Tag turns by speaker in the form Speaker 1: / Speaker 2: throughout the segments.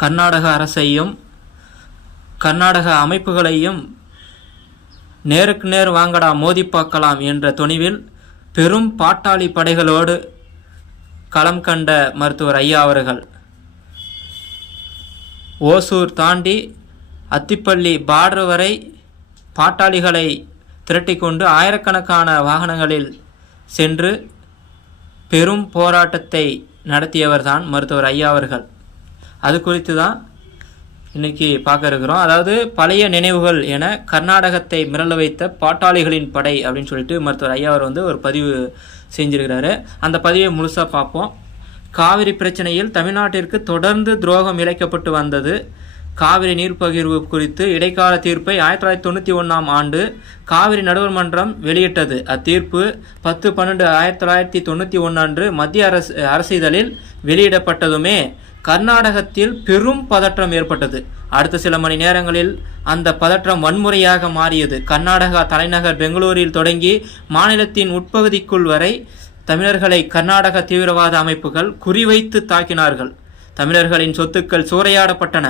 Speaker 1: கர்நாடக அரசையும் கர்நாடக அமைப்புகளையும் நேருக்கு நேர் வாங்கடா மோதி பார்க்கலாம் என்ற துணிவில் பெரும் பாட்டாளி படைகளோடு களம் கண்ட மருத்துவர் ஐயா அவர்கள். ஓசூர் தாண்டி அத்திப்பள்ளி பார்டர் வரை பாட்டாளிகளை திரட்டிக்கொண்டு ஆயிரக்கணக்கான வாகனங்களில் சென்று பெரும் போராட்டத்தை நடத்தியவர்தான் மருத்துவர் ஐயா அவர்கள். அது குறித்து தான் இன்னைக்கு பார்க்க இருக்கிறோம். அதாவது பழைய நினைவுகள் என கர்நாடகத்தை மிரள வைத்த பாட்டாளிகளின் படை அப்படின்னு சொல்லிட்டு மருத்துவர் ஐயா அவர் வந்து ஒரு பதிவு செஞ்சிருக்கிறாரு. அந்த பதிவை முழுசாக பார்ப்போம். காவிரி பிரச்சனையில் தமிழ்நாட்டிற்கு தொடர்ந்து துரோகம் இழைக்கப்பட்டு வந்தது. காவிரி நீர் பகிர்வு குறித்து இடைக்கால தீர்ப்பை ஆயிரத்தி தொள்ளாயிரத்தி தொண்ணூற்றி ஒன்றாம் ஆண்டு காவிரி நடுவர் மன்றம் வெளியிட்டது. அத்தீர்ப்பு பத்து பன்னெண்டு ஆயிரத்தி தொள்ளாயிரத்தி தொண்ணூற்றி ஒன்று அன்று மத்திய அரசு அரசிதழில் வெளியிடப்பட்டதுமே கர்நாடகத்தில் பெரும் பதற்றம் ஏற்பட்டது. அடுத்த சில மணி நேரங்களில் அந்த பதற்றம் வன்முறையாக மாறியது. கர்நாடகா தலைநகர் பெங்களூரில் தொடங்கி மாநிலத்தின் உட்பகுதிக்குள் வரை தமிழர்களை கர்நாடக தீவிரவாத அமைப்புகள் குறிவைத்து தாக்கினார்கள். தமிழர்களின் சொத்துக்கள் சூறையாடப்பட்டன.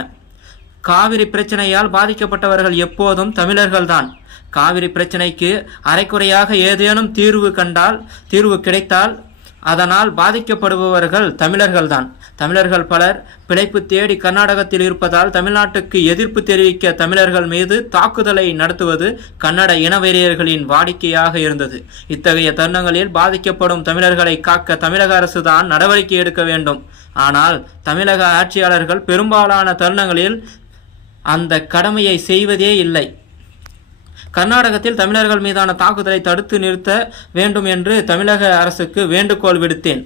Speaker 1: காவிரி பிரச்சனையால் பாதிக்கப்பட்டவர்கள் எப்போதும் தமிழர்கள்தான். காவிரி பிரச்சனைக்கு அரைக்குறையாக ஏதேனும் தீர்வு கண்டால் தீர்வு கிடைத்தால் அதனால் பாதிக்கப்படுபவர்கள் தமிழர்கள்தான். தமிழர்கள் பலர் பிழைப்பு தேடி கர்நாடகத்தில் இருப்பதால் தமிழ்நாட்டுக்கு எதிர்ப்பு தெரிவிக்க தமிழர்கள் மீது தாக்குதலை நடத்துவது கன்னட இனவெறியர்களின் வாடிக்கையாக இருந்தது. இத்தகைய தருணங்களில் பாதிக்கப்படும் தமிழர்களை காக்க தமிழக அரசு தான் நடவடிக்கை எடுக்க வேண்டும். ஆனால் தமிழக ஆட்சியாளர்கள் பெரும்பாலான தருணங்களில் அந்த கடமையை செய்வதே இல்லை. கர்நாடகத்தில் தமிழர்கள் மீதான தாக்குதலை தடுத்து நிறுத்த வேண்டும் என்று தமிழக அரசுக்கு வேண்டுகோள் விடுத்தேன்.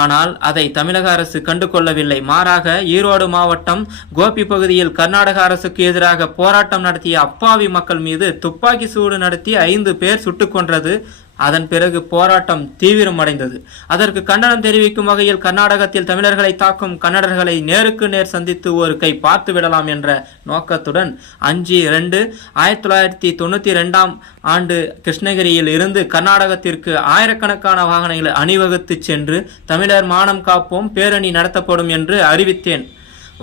Speaker 1: ஆனால் அதை தமிழக அரசு கண்டு கொள்ளவில்லை மாறாக ஈரோடு மாவட்டம் கோபி பகுதியில் கர்நாடக அரசுக்கு எதிராக போராட்டம் நடத்திய அப்பாவி மக்கள் மீது துப்பாக்கி சூடு நடத்தி ஐந்து பேர் சுட்டுக் கொன்றது அதன் பிறகு போராட்டம் தீவிரமடைந்தது. அதற்கு கண்டனம் தெரிவிக்கும் வகையில் கர்நாடகத்தில் தமிழர்களை தாக்கும் கன்னடர்களை நேருக்கு நேர் சந்தித்து ஒரு கை பார்த்து விடலாம் என்ற நோக்கத்துடன் அஞ்சு ரெண்டு ஆயிரத்தி தொள்ளாயிரத்தி தொண்ணூற்றி ரெண்டாம் ஆண்டு கிருஷ்ணகிரியில் இருந்து கர்நாடகத்திற்கு ஆயிரக்கணக்கான வாகனங்களை அணிவகுத்து சென்று தமிழர் மானம் காப்போம் பேரணி நடத்தப்படும் என்று அறிவித்தேன்.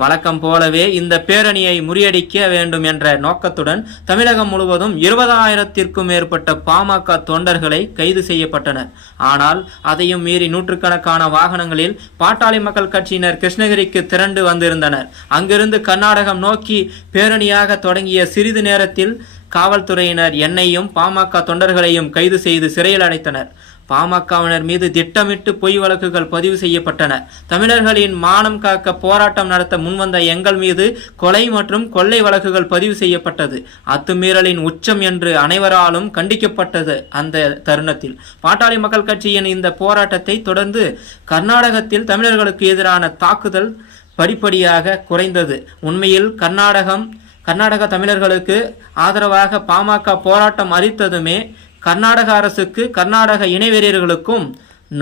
Speaker 1: வழக்கம் போலவே இந்த பேரணியை முறியடிக்க வேண்டும் என்ற நோக்கத்துடன் தமிழகம் முழுவதும் இருபதாயிரத்திற்கும் மேற்பட்ட பாமக தொண்டர்களை கைது செய்யப்பட்டனர் ஆனால் அதையும் மீறி நூற்றுக்கணக்கான வாகனங்களில் பாட்டாளி மக்கள் கட்சியினர் கிருஷ்ணகிரிக்கு திரண்டு வந்திருந்தனர். அங்கிருந்து கர்நாடகம் நோக்கி பேரணியாக தொடங்கிய சிறிது நேரத்தில் காவல்துறையினர் என்னையும் பாமக தொண்டர்களையும் கைது செய்து சிறையில் அடைத்தனர். பாமகவினர் மீது திட்டமிட்டு பொய் வழக்குகள் பதிவு செய்யப்பட்டன. தமிழர்களின் மானம் காக்க போராட்டம் நடத்த முன்வந்த எங்கள் மீது கொலை மற்றும் கொள்ளை வழக்குகள் பதிவு செய்யப்பட்டது. அத்துமீறலின் உச்சம் என்று அனைவராலும் கண்டிக்கப்பட்டது அந்த தருணத்தில். பாட்டாளி மக்கள் கட்சியின் இந்த போராட்டத்தை தொடர்ந்து கர்நாடகத்தில் தமிழர்களுக்கு எதிரான தாக்குதல் படிப்படியாக குறைந்தது. உண்மையில் கர்நாடகம் கர்நாடக தமிழர்களுக்கு ஆதரவாக பாமக போராட்டம் அறித்ததுமே கர்நாடக அரசுக்கு கர்நாடக இணைவெறியர்களுக்கும்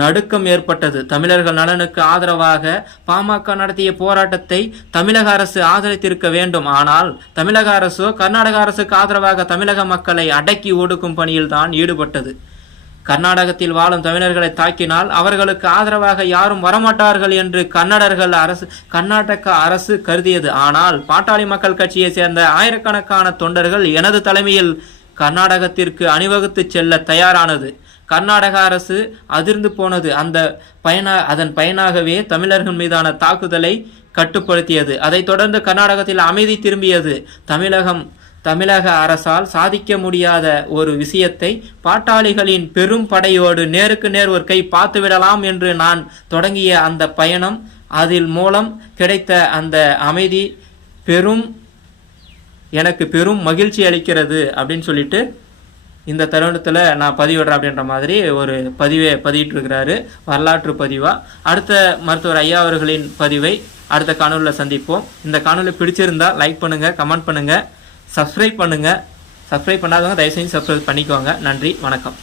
Speaker 1: நடுக்கம் ஏற்பட்டது. தமிழர்கள் நலனுக்கு ஆதரவாக பாமக நடத்திய போராட்டத்தை தமிழக அரசு ஆதரித்திருக்க வேண்டும். ஆனால் தமிழக அரசோ கர்நாடக அரசுக்கு ஆதரவாக தமிழக மக்களை அடக்கி ஒடுக்கும் பணியில் தான் ஈடுபட்டது. கர்நாடகத்தில் வாழும் தமிழர்களை தாக்கினால் அவர்களுக்கு ஆதரவாக யாரும் வரமாட்டார்கள் என்று கன்னடர்கள் அரசு கர்நாடக அரசு கருதியது. ஆனால் பாட்டாளி மக்கள் கட்சியை சேர்ந்த ஆயிரக்கணக்கான தொண்டர்கள் எனது தலைமையில் கர்நாடகத்திற்கு அணிவகுத்து செல்ல தயாரானது. கர்நாடக அரசு அதிர்ந்து போனது. அந்த பயனா அதன் பயனாகவே தமிழர்கள் மீதான தாக்குதலை கட்டுப்படுத்தியது. அதைத் தொடர்ந்து கர்நாடகத்தில் அமைதி திரும்பியது. தமிழகம் தமிழக அரசால் சாதிக்க முடியாத ஒரு விஷயத்தை பாட்டாளிகளின் பெரும் படையோடு நேருக்கு நேர் ஒரு கை பார்த்துவிடலாம் என்று நான் தொடங்கிய அந்த பயணம் அதில் மூலம் கிடைத்த அந்த அமைதி பெரும் எனக்கு பெரும் மகிழ்ச்சி அளிக்கிறது அப்படின்னு சொல்லிட்டு இந்த தருணத்தில் நான் பதிவிடுறேன் அப்படின்ற மாதிரி ஒரு பதிவை பதிவிட்டிருக்கிறாரு வரலாற்று பதிவாக அடுத்த மருத்துவர் ஐயா அவர்களின் பதிவை அடுத்த காணொலியில் சந்திப்போம். இந்த காணொலி பிடிச்சிருந்தா லைக் பண்ணுங்கள் கமெண்ட் பண்ணுங்கள் சப்ஸ்கிரைப் பண்ணுங்கள் சப்ஸ்கிரைப் பண்ணாதவங்க தயவு செஞ்சு சப்ஸ்கிரைப் பண்ணிக்கோங்க. நன்றி வணக்கம்.